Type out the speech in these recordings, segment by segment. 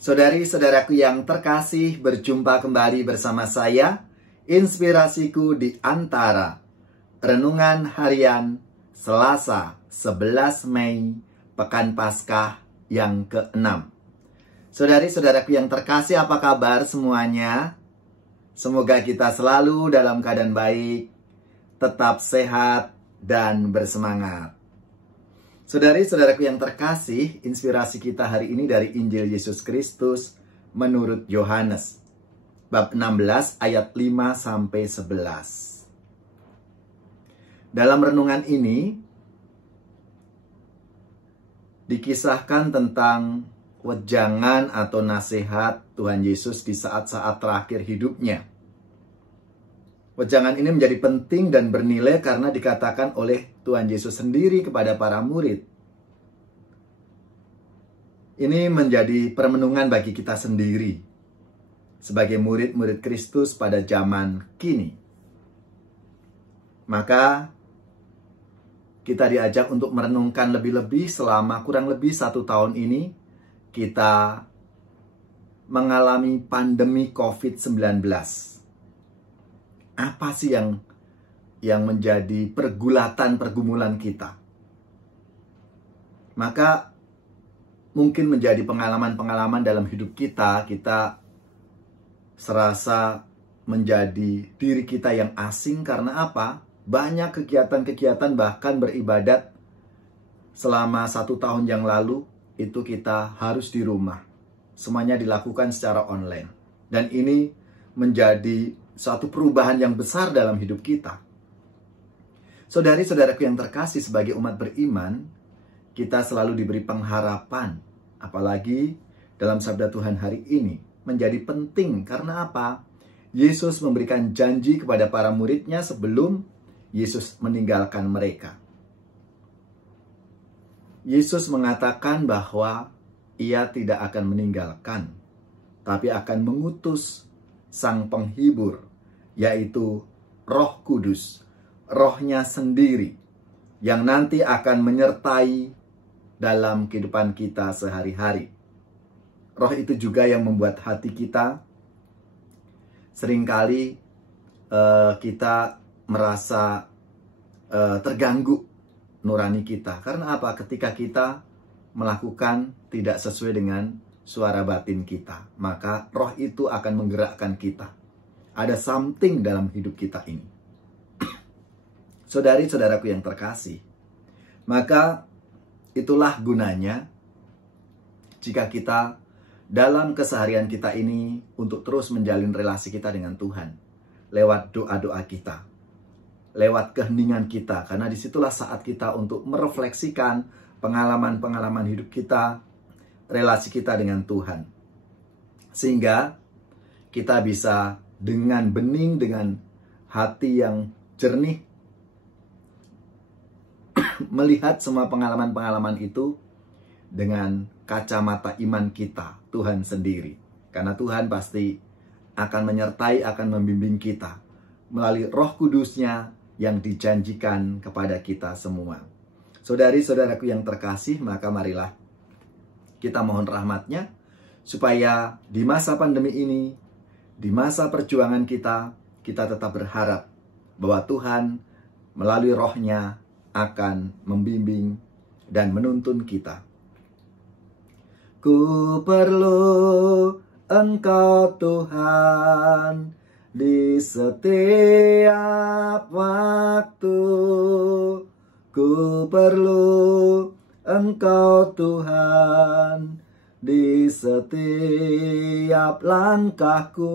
Saudari-saudaraku yang terkasih, berjumpa kembali bersama saya, Inspirasiku di Antara. Renungan Harian Selasa 11 Mei, Pekan Paskah yang ke-6. Saudari-saudaraku yang terkasih, apa kabar semuanya? Semoga kita selalu dalam keadaan baik, tetap sehat, dan bersemangat. Saudari-saudaraku yang terkasih, inspirasi kita hari ini dari Injil Yesus Kristus menurut Yohanes, bab 16 ayat 5-11. Dalam renungan ini dikisahkan tentang wejangan atau nasihat Tuhan Yesus di saat-saat terakhir hidupnya. Wejangan ini menjadi penting dan bernilai karena dikatakan oleh Tuhan Yesus sendiri kepada para murid. Ini menjadi permenungan bagi kita sendiri sebagai murid-murid Kristus pada zaman kini. Maka kita diajak untuk merenungkan lebih-lebih selama kurang lebih 1 tahun ini kita mengalami pandemi COVID-19. Apa sih yang menjadi pergumulan kita? Maka mungkin menjadi pengalaman-pengalaman dalam hidup kita serasa menjadi diri kita yang asing karena apa? Banyak kegiatan-kegiatan bahkan beribadat selama 1 tahun yang lalu itu kita harus di rumah. Semuanya dilakukan secara online. Dan ini menjadi suatu perubahan yang besar dalam hidup kita. Saudari-saudaraku yang terkasih, sebagai umat beriman, kita selalu diberi pengharapan. Apalagi dalam sabda Tuhan hari ini menjadi penting. Karena apa? Yesus memberikan janji kepada para muridnya sebelum Yesus meninggalkan mereka. Yesus mengatakan bahwa ia tidak akan meninggalkan, tapi akan mengutus Sang Penghibur, yaitu Roh Kudus, Roh-Nya sendiri, yang nanti akan menyertai dalam kehidupan kita sehari-hari. Roh itu juga yang membuat hati kita seringkali kita merasa terganggu nurani kita. Karena apa? Ketika kita melakukan tidak sesuai dengan suara batin kita, maka roh itu akan menggerakkan kita. Ada something dalam hidup kita ini. Saudari-saudaraku yang terkasih, maka itulah gunanya jika kita dalam keseharian kita ini untuk terus menjalin relasi kita dengan Tuhan lewat doa-doa kita, lewat keheningan kita, karena disitulah saat kita untuk merefleksikan pengalaman-pengalaman hidup kita, relasi kita dengan Tuhan. Sehingga kita bisa dengan bening, dengan hati yang jernih, melihat semua pengalaman-pengalaman itu dengan kacamata iman kita, Tuhan sendiri. Karena Tuhan pasti akan menyertai, akan membimbing kita melalui Roh Kudus-Nya yang dijanjikan kepada kita semua. Saudari-saudaraku yang terkasih, maka marilah kita mohon rahmat-Nya supaya di masa pandemi ini, di masa perjuangan kita tetap berharap bahwa Tuhan melalui Roh-Nya akan membimbing dan menuntun kita. Ku perlu Engkau Tuhan di setiap waktu. Ku perlu Engkau Tuhan di setiap langkahku.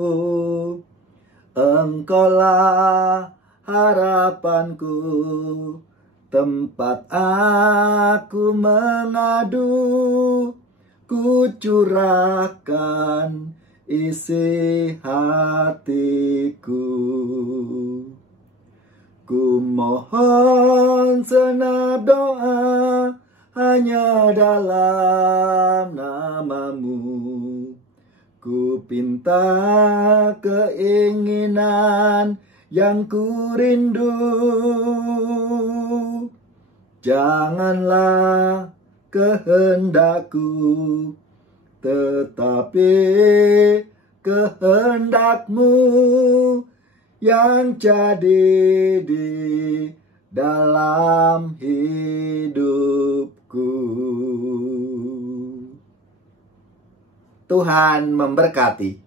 Engkaulah harapanku, tempat aku mengadu. Ku curahkan isi hatiku. Ku mohon senap doa hanya dalam nama-Mu. Ku pinta keinginan yang ku rindu. Janganlah kehendakku tetapi kehendak-Mu yang jadi di dalam hidupku. Tuhan memberkati.